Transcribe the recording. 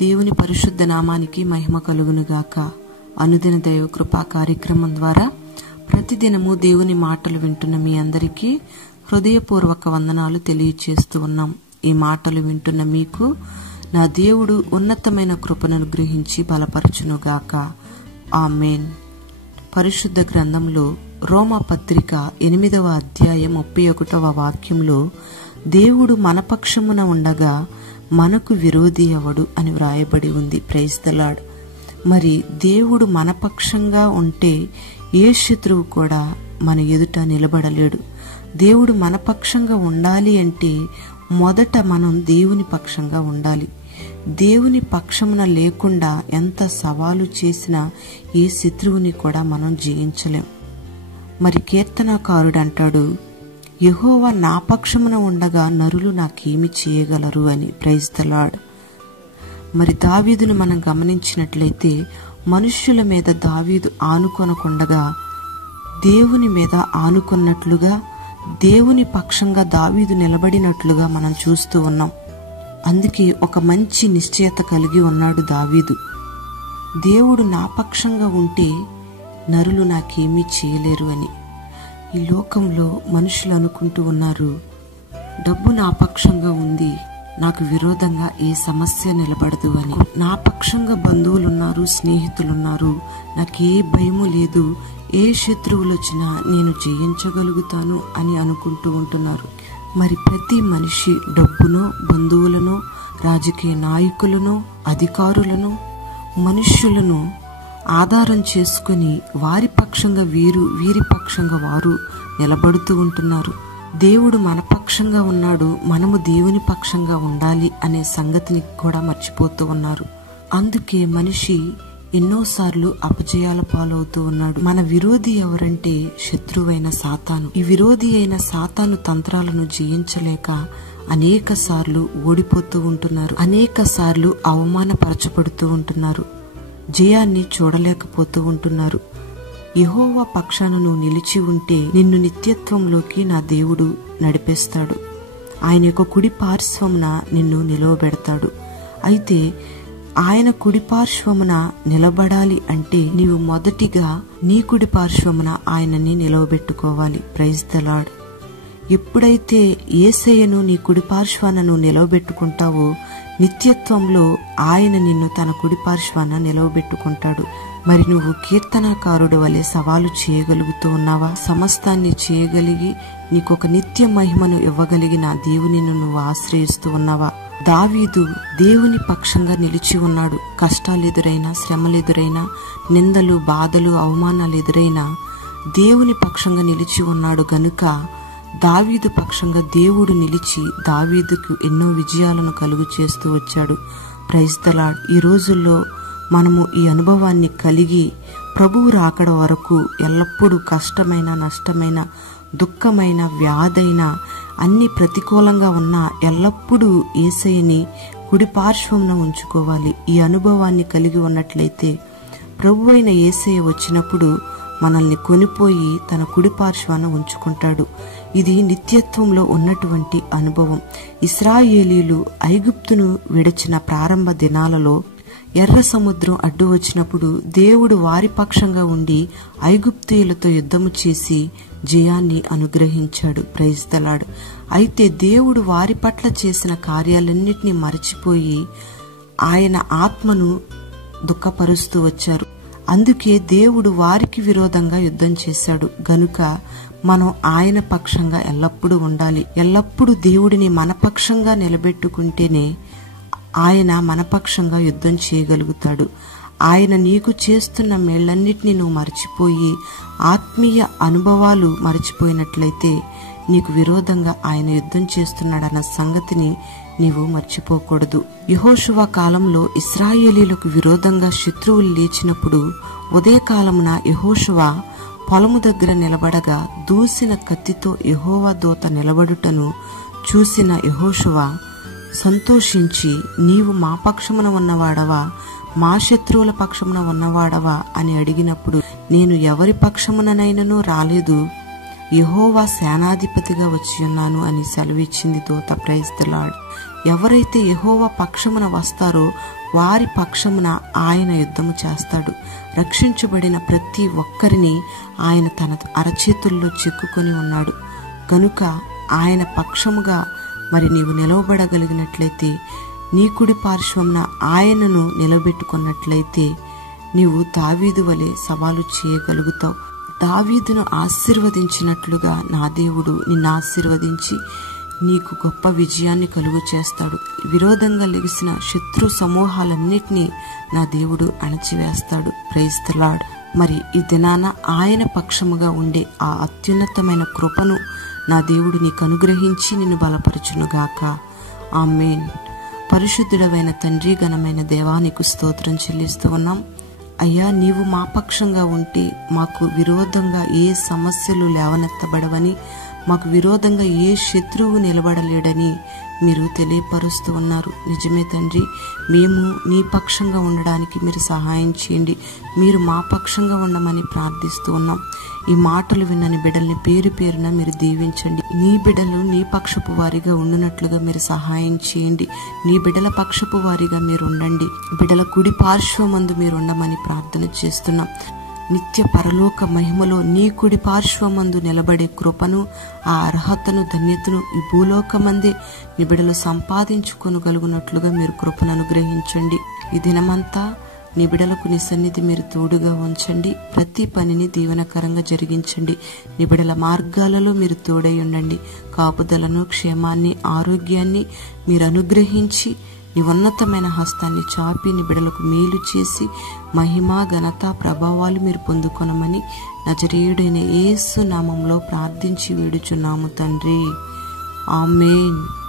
దేవుని పరిశుద్ధ నామానికి మహిమ కలుగునుగాక. అనుదిన దైవ కృపా కార్యక్రమం ద్వారా ప్రతిదినము దేవుని మాటలు వింటున్న మీ అందరికీ హృదయపూర్వక వందనాలు తెలియచేస్తూ ఉన్నాం. ఈ మాటలు వింటున్న మీకు నా దేవుడు ఉన్నతమైన కృపను అనుగ్రహించి బలపరచునుగాక. ఆమేన్. పరిశుద్ధ గ్రంథంలో రోమా పత్రిక 8వ అధ్యాయం 31వ వాక్యంలో దేవుడు మన పక్షమున ఉండగా మనకు విరోధి ఎవడు అని వ్రాయబడి ఉంది. Praise the Lord. మరి దేవుడు మన పక్షంగా ఉంటే ఏ శత్రువు కూడా మన ఎదుట నిలబడలేడు. దేవుడు మన పక్షంగా ఉండాలి అంటే మొదట మనం దేవుని పక్షంగా ఉండాలి. దేవుని పక్షమున లేకుండా ఎంత సవాలు చేసినా ఏ శత్రువుని కూడా మనం జయించలేం. మరి కీర్తనకారుడు అంటాడు, యెహోవా నా పక్షమున ఉండగా నరులు నాకేమి చేయగలరు అని. Praise the Lord. మరి దావీదును మనం గమనించినట్లయితే మనుష్యుల మీద దావీదు ఆనుకొనకుండగా దేవుని మీద ఆనుకున్నట్లుగా దేవుని పక్షంగా దావీదు నిలబడినట్లుగా మనం చూస్తూ ఉన్నాం. అందుకే ఒక మంచి నిశ్చయత కలిగి ఉన్నాడు దావీదు. దేవుడు నా పక్షంగా ఉంటే నరులు నాకేమీ చేయలేరు అని. ఈ లోకంలో మనుషులు అనుకుంటూ ఉన్నారు, డబ్బు నా పక్షంగా ఉంది, నాకు విరోధంగా ఏ సమస్య నిలబడదు అని. నా పక్షంగా బంధువులున్నారు, స్నేహితులున్నారు, నాకే భయము లేదు, ఏ శత్రువులు వచ్చినా నేను జయించగలుగుతాను అని అనుకుంటూ ఉంటున్నారు. మరి ప్రతి మనిషి డబ్బును, బంధువులను, రాజకీయ నాయకులను, అధికారులను, మనుష్యులను ఆధారం చేసుకుని వారి పక్షంగా వీరు, వీరి పక్షంగా వారు నిలబడుతూ ఉంటున్నారు. దేవుడు మన పక్షంగా ఉన్నాడు, మనము దేవుని పక్షంగా ఉండాలి అనే సంగతిని కూడా మర్చిపోతూ ఉన్నారు. అందుకే మనిషి ఎన్నోసార్లు అపజయాల పాలవుతూ ఉన్నాడు. మన విరోధి ఎవరంటే శత్రువైన సాతాను. ఈ విరోధి అయిన సాతాను తంత్రాలను జయించలేక అనేక సార్లు ఓడిపోతూ ఉంటున్నారు, అనేక సార్లు అవమానపరచబడుతూ ఉంటున్నారు, జయాన్ని చూడలేకపోతూ ఉంటున్నారు. యెహోవా పక్షాన నువ్వు నిలిచి ఉంటే నిన్ను నిత్యత్వంలోకి నా దేవుడు నడిపేస్తాడు. ఆయన యొక్క కుడి పార్శ్వమున నిన్ను నిలవబెడతాడు. అయితే ఆయన కుడి పార్శ్వమున నిలబడాలి అంటే నీవు మొదటిగా నీ కుడి పార్శ్వమున ఆయనని నిలవబెట్టుకోవాలి. Praise the lord. ఎప్పుడైతే యేసయ్యను నీ కుడి పార్శ్వాన నువ్వు నిలవబెట్టుకుంటావో నిత్యత్వంలో ఆయన నిన్ను తన కుడి పార్శ్వాన నిలవబెట్టుకుంటాడు. మరి నువ్వు కీర్తనాకారుడు వలె సవాలు చేయగలుగుతూ ఉన్నావా? సమస్తాన్ని చేయగలిగి నీకొక నిత్య మహిమను ఇవ్వగలిగిన దేవుని నువ్వు ఆశ్రయిస్తూ ఉన్నావా? దావీదు దేవుని పక్షంగా నిలిచి ఉన్నాడు. కష్టాలు ఎదురైనా, శ్రమలు ఎదురైనా, నిందలు, బాధలు, అవమానాలు ఎదురైనా దేవుని పక్షంగా నిలిచి ఉన్నాడు గనుక దావీదు పక్షంగా దేవుడు నిలిచి దావీదుకు ఎన్నో విజయాలను కలుగు చేస్తూ వచ్చాడు. Praise the Lord. ఈ రోజుల్లో మనము ఈ అనుభవాన్ని కలిగి ప్రభువు రాకడ వరకు ఎల్లప్పుడూ కష్టమైన, నష్టమైన, దుఃఖమైన, వ్యాధైన, అన్ని ప్రతికూలంగా ఉన్నా ఎల్లప్పుడూ యేసయ్యని కుడి పార్శ్వంన ఉంచుకోవాలి. ఈ అనుభవాన్ని కలిగి ఉన్నట్లయితే ప్రభు అయిన యేసయ్య వచ్చినప్పుడు మనల్ని కొనిపోయి తన కుడి పార్శ్వాన ఉంచుకుంటాడు. ఇది నిత్యత్వంలో ఉన్నటువంటి అనుభవం. ఇశ్రాయేలీలు ఐగుప్తును విడిచిన ప్రారంభ దినాలలో ఎర్ర సముద్రం అడ్డు వచ్చినప్పుడు దేవుడు వారి పక్షంగా ఉండి ఐగుప్తీయులతో యుద్ధము చేసి జయాన్ని అనుగ్రహించాడు. Praise the Lord. అయితే దేవుడు వారి పట్ల చేసిన కార్యాలన్నిటినీ మరచిపోయి ఆయన ఆత్మను దుఃఖపరుస్తూ వచ్చారు. అందుకే దేవుడు వారికి విరోధంగా యుద్ధం చేశాడు. గనుక మనం ఆయన పక్షంగా ఎల్లప్పుడూ ఉండాలి. ఎల్లప్పుడూ దేవుడిని మన పక్షంగా నిలబెట్టుకుంటేనే ఆయన మన పక్షంగా యుద్ధం చేయగలుగుతాడు. ఆయన నీకు చేస్తున్న మేళ్లన్నిటినీ నువ్వు మర్చిపోయి ఆత్మీయ అనుభవాలు మర్చిపోయినట్లయితే నీకు విరోధంగా ఆయన యుద్ధం చేస్తున్నాడన్న సంగతిని నీవు మర్చిపోకూడదు. యెహోషువ కాలంలో ఇశ్రాయేలీలకు విరోధంగా శత్రువులు లేచినప్పుడు ఉదయకాలమున యెహోషువ పొలము దగ్గర నిలబడగా దూసిన కత్తితో యెహోవా దూత నిలబడుటను చూసిన యెహోషువ సంతోషించి, నీవు మా పక్షమున ఉన్నవాడవా, మా శత్రువుల పక్షమున ఉన్నవాడవా అని అడిగినప్పుడు, నేను ఎవరి పక్షముననైనను రాలేదు, యెహోవా సేనాధిపతిగా వచ్చి ఉన్నాను అని సెలవిచ్చింది దూత. Praise the Lord. ఎవరైతే యెహోవా పక్షమున వస్తారో వారి పక్షమున ఆయన యుద్ధము చేస్తాడు. రక్షించబడిన ప్రతి ఒక్కరిని ఆయన తన అరచేతుల్లో చిక్కుకొని ఉన్నాడు గనుక ఆయన పక్షముగా మరి నీవు నిలవబడగలిగినట్లయితే, నీ కుడి పార్శ్వమున ఆయనను నిలబెట్టుకున్నట్లయితే నీవు దావీదు వలె సవాలు చేయగలుగుతావు. దావీదును ఆశీర్వదించినట్లుగా నా దేవుడు నిన్ను ఆశీర్వదించి నీకు గొప్ప విజయాన్ని కలుగు చేస్తాడు. విరోధంగా లెగిసిన శత్రు సమూహాలన్నిటినీ నా దేవుడు అణచివేస్తాడు. Praise the Lord. మరి ఈ దినాన ఆయన పక్షముగా ఉండే ఆ అత్యున్నతమైన కృపను నా దేవుడు నీకు అనుగ్రహించి నిన్ను బలపరచునుగాక. ఆమేన్. పరిశుద్ధుడమైన తండ్రి, ఘనమైన దేవా, నీకు స్తోత్రం చెల్లిస్తూ ఉన్నాం. అయ్యా, నీవు మా పక్షంగా ఉంటే మాకు విరోధంగా ఏ సమస్యలు లేవనెత్తబడవని, మాకు విరోధంగా ఏ శత్రువు నిలబడలేడని మీరు తెలియపరుస్తూ ఉన్నారు. నిజమే తండ్రి, మేము నీ పక్షంగా ఉండడానికి మీరు సహాయం చేయండి. మీరు మా పక్షంగా ఉండమని ప్రార్థిస్తూ ఉన్నాం. ఈ మాటలు విన్నని బిడ్డల్ని పేరు పేరున మీరు దీవించండి. నీ బిడ్డలు నీ పక్షపు వారిగా ఉండునట్లుగా మీరు సహాయం చేయండి. నీ బిడ్డల పక్షపు వారిగా మీరు ఉండండి. బిడ్డల కుడి పార్శ్వమందు మీరు ఉండమని ప్రార్థన చేస్తున్నాం. నిత్య పరలోక మహిమలో నీ కుడి పార్శ్వమందు నిలబడే కృపను, ఆ అర్హతను, ధన్యతను ఈ భూలోకమందే నీ బిడ్డలు సంపాదించుకొనగలుగునట్లుగా మీరు కృపను అనుగ్రహించండి. ఈ దినమంతా నీ బిడ్డలకు నీ సన్నిధి మీరు తోడుగా ఉంచండి. ప్రతి పనిని దీవెనకరంగా జరిగించండి. నీ బిడ్డల మార్గాలలో మీరు తోడై ఉండండి. కాపుదలను, క్షేమాన్ని, ఆరోగ్యాన్ని మీరు అనుగ్రహించి నీ ఉన్నతమైన హస్తాన్ని చాపి నీ బిడ్డలకు మేలు చేసి మహిమ, ఘనత, ప్రభావాలు మీరు పొందుకొనమని నజరేయుడైన యేసు నామంలో ప్రార్థించి వేడుచున్నాము తండ్రి. ఆమేన్.